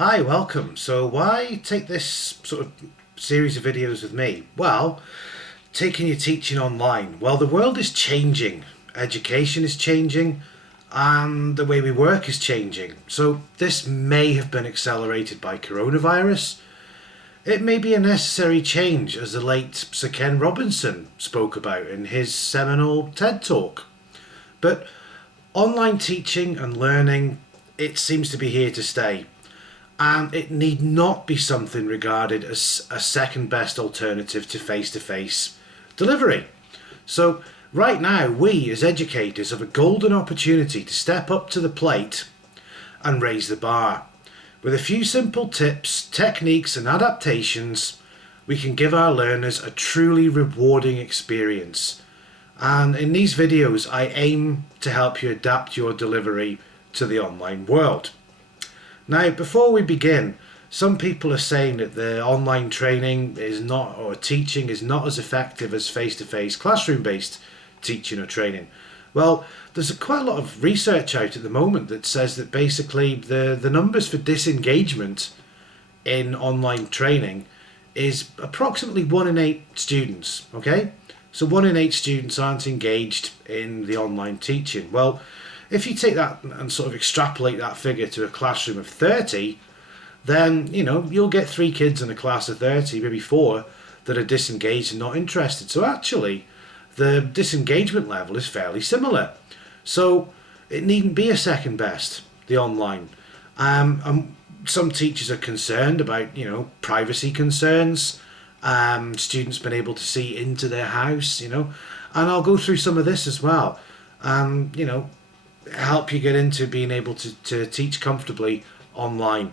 Hi, welcome. So why take this sort of series of videos with me? Well, taking your teaching online. Well, the world is changing. Education is changing and the way we work is changing. So this may have been accelerated by coronavirus. It may be a necessary change, as the late Sir Ken Robinson spoke about in his seminal TED Talk. But online teaching and learning, it seems to be here to stay. And it need not be something regarded as a second best alternative to face-to-face delivery. So right now, we as educators have a golden opportunity to step up to the plate and raise the bar. With a few simple tips, techniques and adaptations, we can give our learners a truly rewarding experience. And in these videos, I aim to help you adapt your delivery to the online world. Now, before we begin, some people are saying that the online training is not, or teaching is not as effective as face-to-face classroom-based teaching or training. Well, there's quite a lot of research out at the moment that says that basically the numbers for disengagement in online training is approximately 1 in 8 students, okay? So 1 in 8 students aren't engaged in the online teaching. Well, if you take that and sort of extrapolate that figure to a classroom of 30, then, you'll get 3 kids in a class of 30, maybe 4, that are disengaged and not interested. So actually, the disengagement level is fairly similar. So it needn't be a second best, the online. And some teachers are concerned about, privacy concerns, students being able to see into their house, and I'll go through some of this as well. Help you get into being able to teach comfortably online.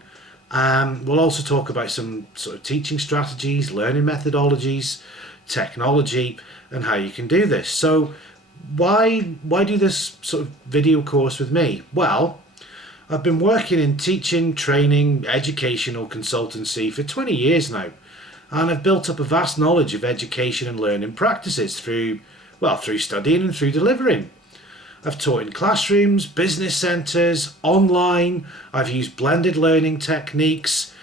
We'll also talk about some sort of teaching strategies, learning methodologies, technology, and how you can do this. So why do this sort of video course with me? Well, I've been working in teaching, training, educational consultancy for 20 years now, and I've built up a vast knowledge of education and learning practices through studying and through delivering. I've taught in classrooms, business centres, online. I've used blended learning techniques.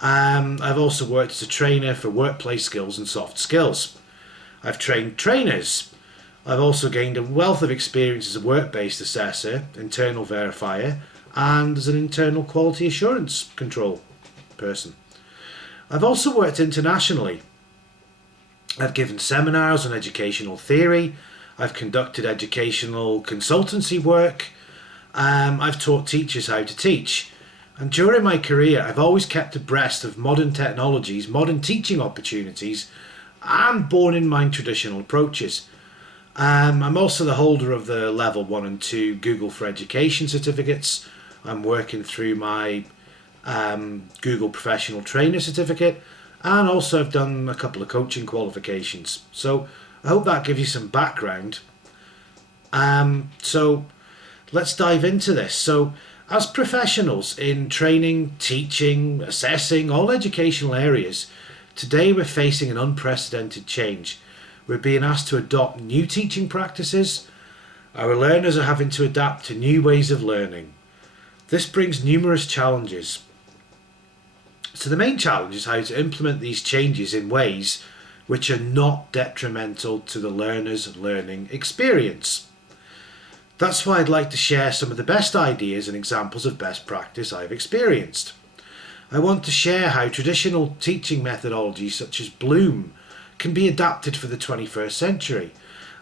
I've also worked as a trainer for workplace skills and soft skills. I've trained trainers. I've also gained a wealth of experience as a work-based assessor, internal verifier, and as an internal quality assurance control person. I've also worked internationally. I've given seminars on educational theory. I've conducted educational consultancy work. I've taught teachers how to teach. And during my career, I've always kept abreast of modern technologies, modern teaching opportunities, and borne in mind traditional approaches. I'm also the holder of the Level 1 and 2 Google for Education certificates. I'm working through my Google Professional Trainer certificate, and also I've done a couple of coaching qualifications. So I hope that gives you some background. So let's dive into this. So as professionals in training, teaching, assessing, all educational areas, today we're facing an unprecedented change. We're being asked to adopt new teaching practices. Our learners are having to adapt to new ways of learning. This brings numerous challenges. So the main challenge is how to implement these changes in ways which are not detrimental to the learner's learning experience. That's why I'd like to share some of the best ideas and examples of best practice I've experienced. I want to share how traditional teaching methodologies such as Bloom can be adapted for the 21st century.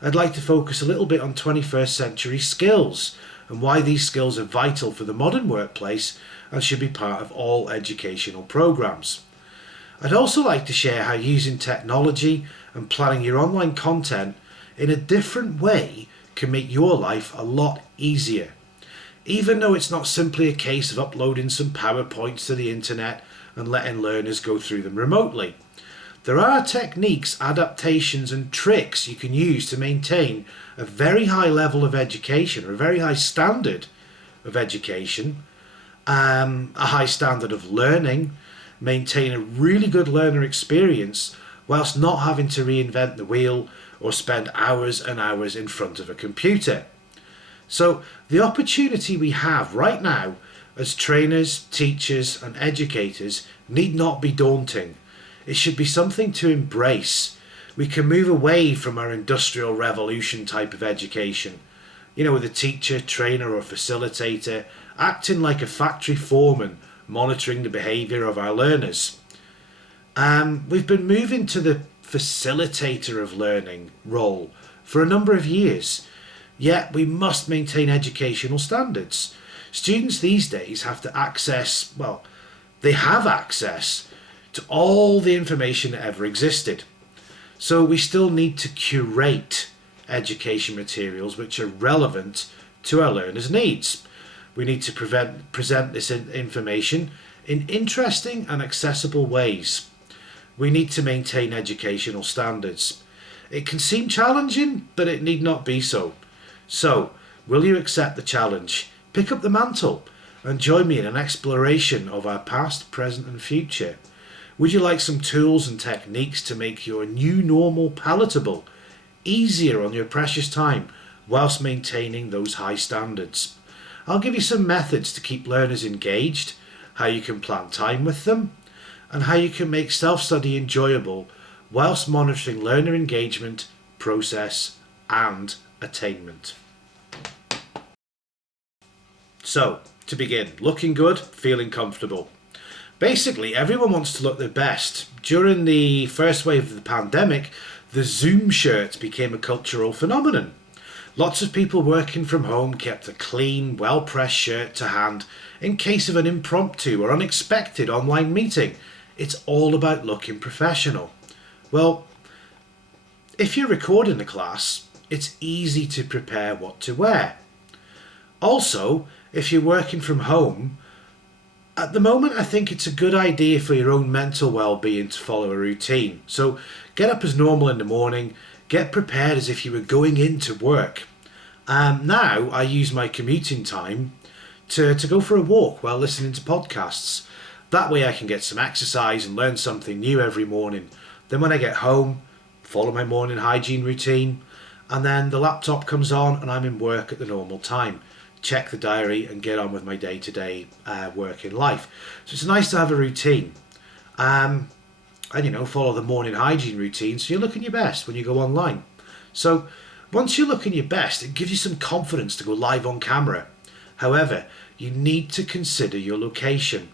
I'd like to focus a little bit on 21st century skills and why these skills are vital for the modern workplace and should be part of all educational programs. I'd also like to share how using technology and planning your online content in a different way can make your life a lot easier. Even though it's not simply a case of uploading some PowerPoints to the internet and letting learners go through them remotely. There are techniques, adaptations and tricks you can use to maintain a very high level of education, or a very high standard of education, a high standard of learning, maintain a really good learner experience whilst not having to reinvent the wheel or spend hours and hours in front of a computer. So the opportunity we have right now as trainers, teachers and educators need not be daunting. It should be something to embrace. We can move away from our industrial revolution type of education, with a teacher, trainer or facilitator acting like a factory foreman monitoring the behaviour of our learners. We've been moving to the facilitator of learning role for a number of years, yet we must maintain educational standards. Students these days have access to all the information that ever existed. So we still need to curate education materials which are relevant to our learners' needs. We need to present this information in interesting and accessible ways. We need to maintain educational standards. It can seem challenging, but it need not be so. So, will you accept the challenge? Pick up the mantle and join me in an exploration of our past, present and future. Would you like some tools and techniques to make your new normal palatable, easier on your precious time, whilst maintaining those high standards? I'll give you some methods to keep learners engaged, how you can plan time with them, and how you can make self-study enjoyable whilst monitoring learner engagement, process and attainment. So, to begin, looking good, feeling comfortable. Basically, everyone wants to look their best. During the first wave of the pandemic, the Zoom shirt became a cultural phenomenon. Lots of people working from home kept a clean, well-pressed shirt to hand in case of an impromptu or unexpected online meeting. It's all about looking professional. Well, if you're recording a class, it's easy to prepare what to wear. Also, if you're working from home, at the moment I think it's a good idea for your own mental well-being to follow a routine. So get up as normal in the morning, get prepared as if you were going into work. Now I use my commuting time to go for a walk while listening to podcasts. That way I can get some exercise and learn something new every morning. Then when I get home, follow my morning hygiene routine, and then the laptop comes on and I'm in work at the normal time. Check the diary and get on with my day-to-day working life. So it's nice to have a routine. And follow the morning hygiene routine so you're looking your best when you go online. So once you're looking your best, it gives you some confidence to go live on camera. However, you need to consider your location.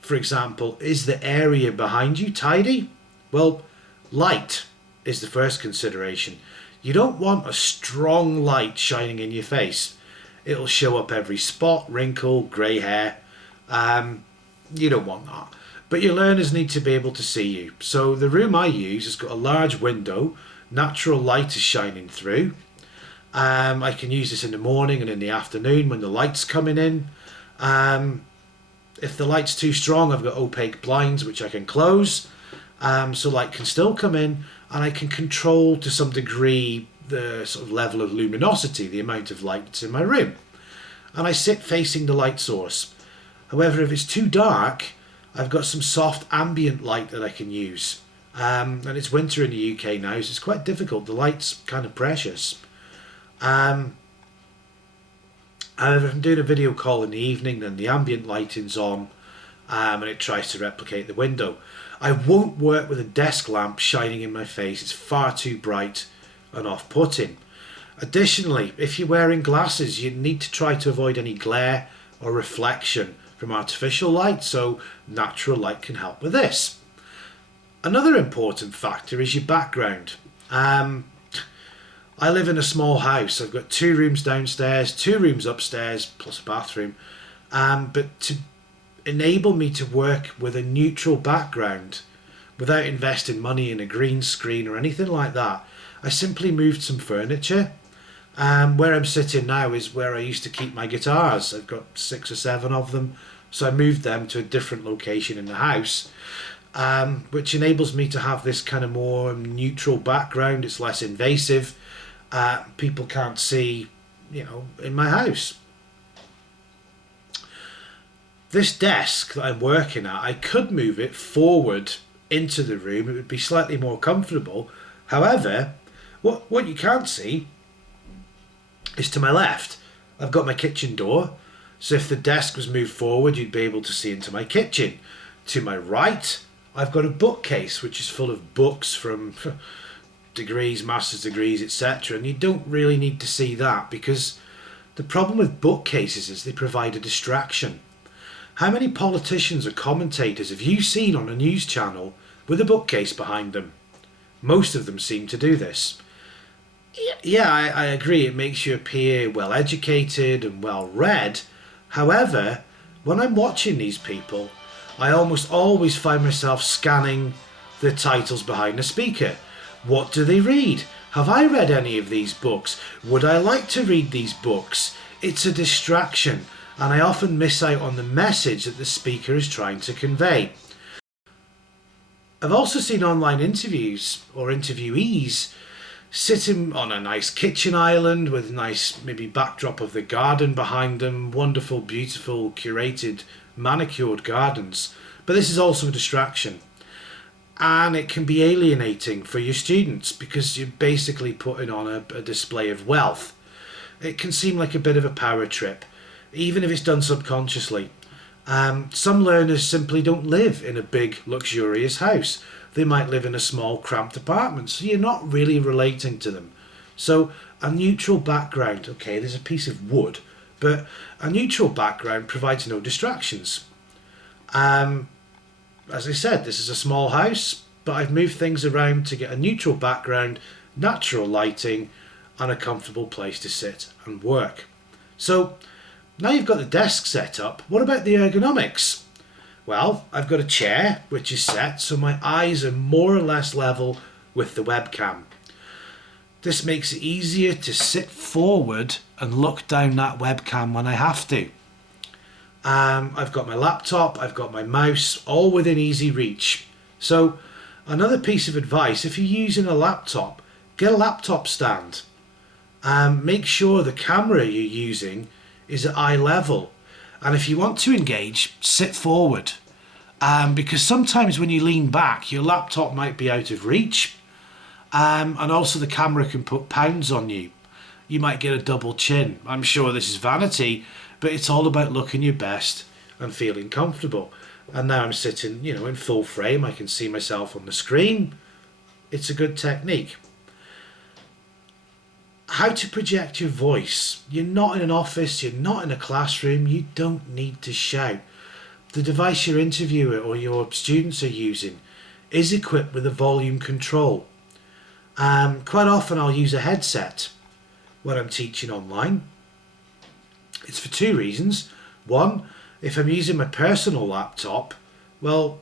For example, is the area behind you tidy? Well, light is the first consideration. You don't want a strong light shining in your face. It'll show up every spot, wrinkle, grey hair. You don't want that. But your learners need to be able to see you. So the room I use has got a large window. Natural light is shining through. I can use this in the morning and in the afternoon when the light's coming in. If the light's too strong, I've got opaque blinds which I can close. So light can still come in, and I can control to some degree the sort of level of luminosity, the amount of light that's in my room. And I sit facing the light source. However, if it's too dark, I've got some soft ambient light that I can use. And it's winter in the UK now, so it's quite difficult. The light's kind of precious. However, if I'm doing a video call in the evening, then the ambient lighting's on, and it tries to replicate the window. I won't work with a desk lamp shining in my face. It's far too bright and off-putting. Additionally, if you're wearing glasses, you need to try to avoid any glare or reflection from artificial light, so natural light can help with this. Another important factor is your background. I live in a small house. I've got 2 rooms downstairs, 2 rooms upstairs, plus a bathroom. But to enable me to work with a neutral background without investing money in a green screen or anything like that, I simply moved some furniture. Where I'm sitting now is where I used to keep my guitars. I've got 6 or 7 of them, so I moved them to a different location in the house, which enables me to have this kind of more neutral background. It's less invasive. People can't see, in my house. This desk that I'm working at, I could move it forward into the room. It would be slightly more comfortable. However, what you can't see is to my left, I've got my kitchen door. So if the desk was moved forward, you'd be able to see into my kitchen. To my right, I've got a bookcase which is full of books from degrees, master's degrees, etc. And you don't really need to see that, because the problem with bookcases is they provide a distraction. How many politicians or commentators have you seen on a news channel with a bookcase behind them? Most of them seem to do this. Yeah, I agree, it makes you appear well educated and well read. However, when I'm watching these people, I almost always find myself scanning the titles behind the speaker. What do they read? Have I read any of these books? Would I like to read these books? It's a distraction, and I often miss out on the message that the speaker is trying to convey. I've also seen online interviews or interviewees sitting on a nice kitchen island with nice maybe backdrop of the garden behind them, wonderful, beautiful, curated, manicured gardens. But this is also a distraction. And it can be alienating for your students because you're basically putting on a display of wealth. It can seem like a bit of a power trip, even if it's done subconsciously. Some learners simply don't live in a big, luxurious house. They might live in a small, cramped apartment, so you're not really relating to them. So a neutral background, okay, there's a piece of wood, but a neutral background provides no distractions. As I said, this is a small house, but I've moved things around to get a neutral background, natural lighting, and a comfortable place to sit and work. So now you've got the desk set up, what about the ergonomics? Well, I've got a chair which is set so my eyes are more or less level with the webcam. This makes it easier to sit forward and look down that webcam when I have to. I've got my laptop, I've got my mouse, all within easy reach. So another piece of advice, if you're using a laptop, get a laptop stand. Make sure the camera you're using is at eye level. And if you want to engage, sit forward. Because sometimes when you lean back, your laptop might be out of reach. And also the camera can put pounds on you. You might get a double chin. I'm sure this is vanity, but it's all about looking your best and feeling comfortable. And now I'm sitting, in full frame. I can see myself on the screen. It's a good technique. How to project your voice. You're not in an office, you're not in a classroom, you don't need to shout. The device your interviewer or your students are using is equipped with a volume control. Quite often I'll use a headset when I'm teaching online. It's for two reasons. One, if I'm using my personal laptop, well,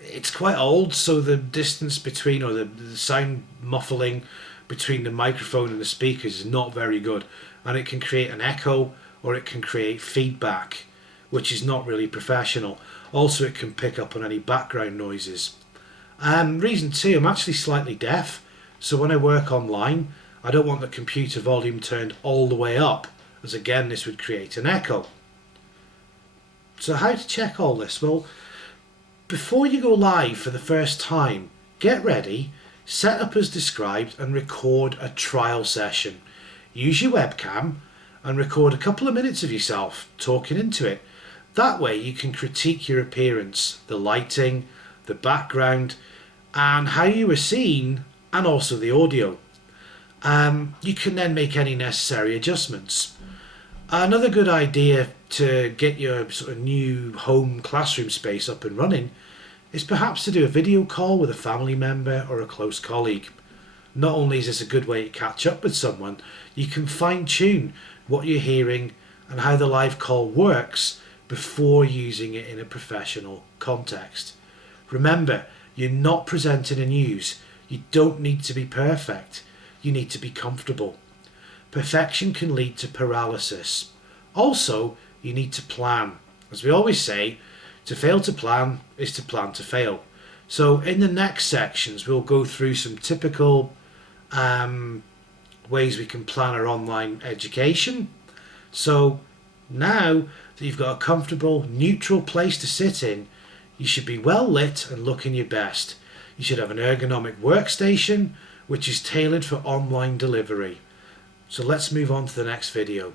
it's quite old, so the distance between, or the sound muffling between the microphone and the speakers is not very good, and it can create an echo or it can create feedback, which is not really professional. Also, it can pick up on any background noises. Reason two, I'm actually slightly deaf, so when I work online I don't want the computer volume turned all the way up, as again this would create an echo. So how to check all this? Well, before you go live for the first time, get ready, set up as described and record a trial session. Use your webcam and record a couple of minutes of yourself talking into it. That way you can critique your appearance, the lighting, the background and how you were seen, and also the audio. You can then make any necessary adjustments. Another good idea to get your sort of new home classroom space up and running is perhaps to do a video call with a family member or a close colleague. Not only is this a good way to catch up with someone, you can fine-tune what you're hearing and how the live call works before using it in a professional context. Remember, you're not presenting a news. You don't need to be perfect. You need to be comfortable. Perfection can lead to paralysis. Also, you need to plan. As we always say, to fail to plan is to plan to fail. So in the next sections, we'll go through some typical ways we can plan our online education. So now that you've got a comfortable, neutral place to sit in, you should be well lit and looking your best. You should have an ergonomic workstation, which is tailored for online delivery. So let's move on to the next video.